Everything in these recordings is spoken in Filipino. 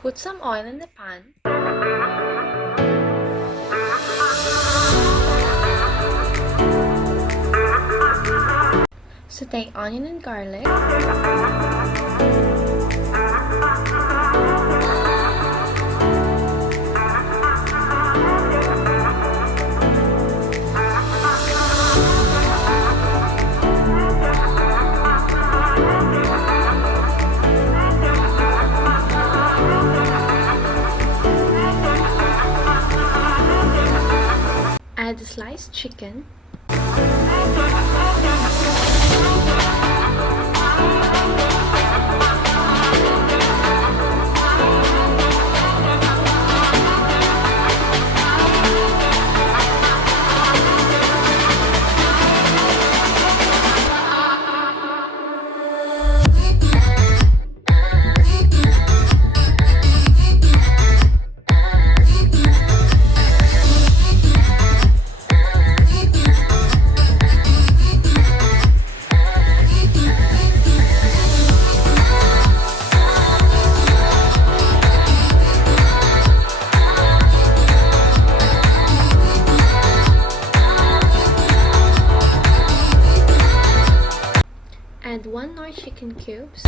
Put some oil in the pan. Sauté onion and garlic. Add the sliced chicken. Add 1 Knorr chicken cubes.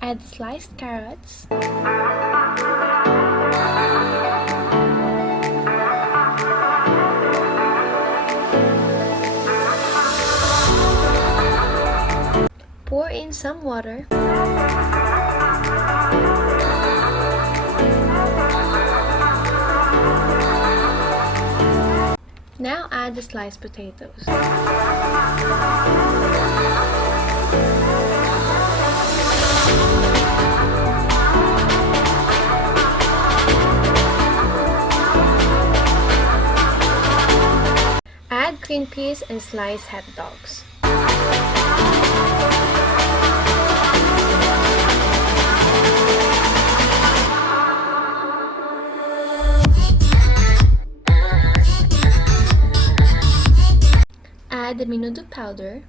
Add sliced carrots. Pour in some water. Now add the sliced potatoes. Add green peas and sliced hot dogs. Add the Menudo powder.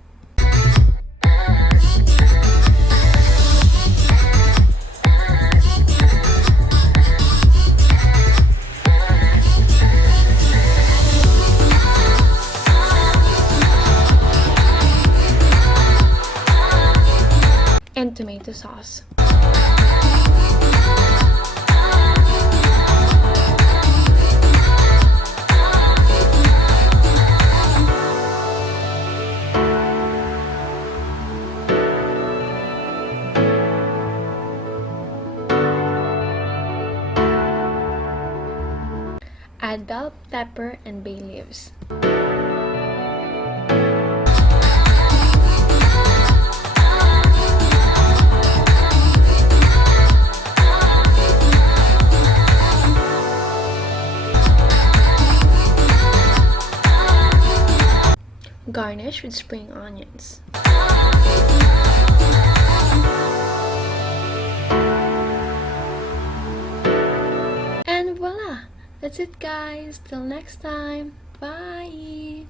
And tomato sauce. Add bell pepper and bay leaves. Garnish with spring onions. And voila! That's it, guys. Till next time. Bye!